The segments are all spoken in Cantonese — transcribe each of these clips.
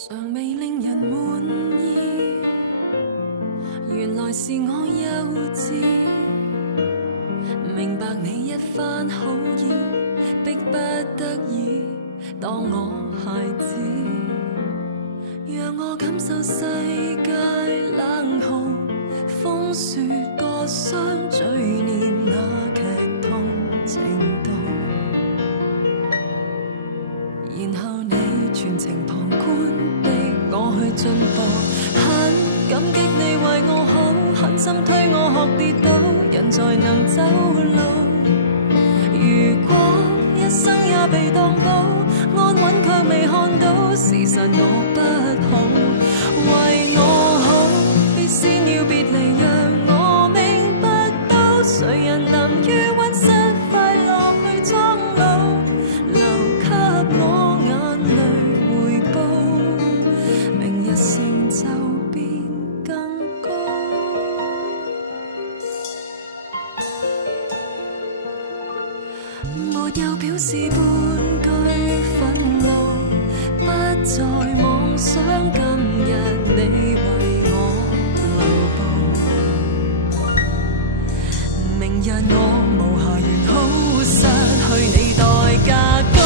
尚未令人滿意，原來是我幼稚。明白你一番好意，迫不得已當我孩子，讓我感受世界冷酷，風雪割傷，嘴念那劇痛程度，然後你全程旁觀逼我去進步，很感激你為我好，狠心推我學跌倒，人才能走路。如果一生也被當寶，安穩卻未看到，事實我不好。為我好，必先要別離，讓我明白到，誰人能於溫室快樂去蒼老，留給我眼淚回報，明日成就變更高。沒有表示半句憤怒，不再妄想今日你為我留步，明日我無暇完好，失去你代價高。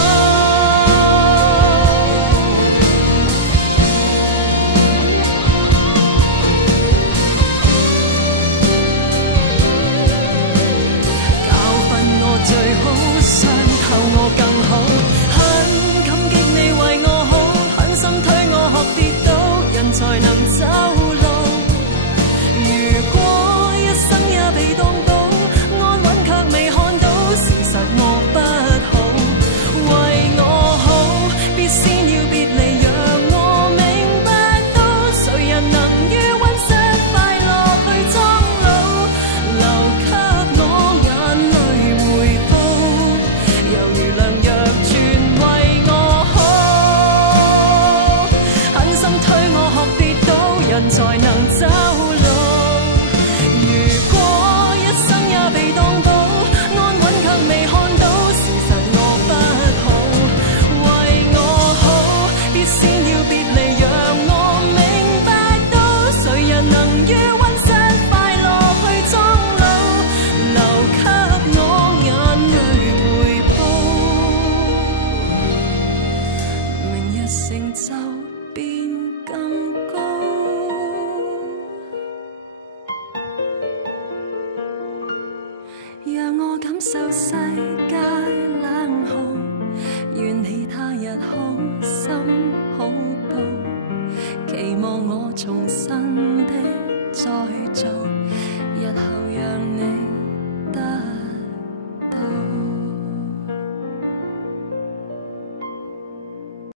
教訓我最好，傷透我更好，很感激你為我好，狠心推我學跌倒，人才能走路。如果一生也被當寶，安穩卻未看到，事實我不好。為我好，必先要別離，讓我明白到，誰人能於溫室快樂去蒼老，留給我眼淚回報，猶如良藥全為我好，狠心推我學跌倒，人才能走路。如果一生也被當寶，安穩卻未看到，事實我不好。為我好，必先要別離，讓我明白到，誰人能於溫室快樂去蒼老，留給我眼淚回報，明日成就變更高。讓我感受世界冷酷，願你他日好心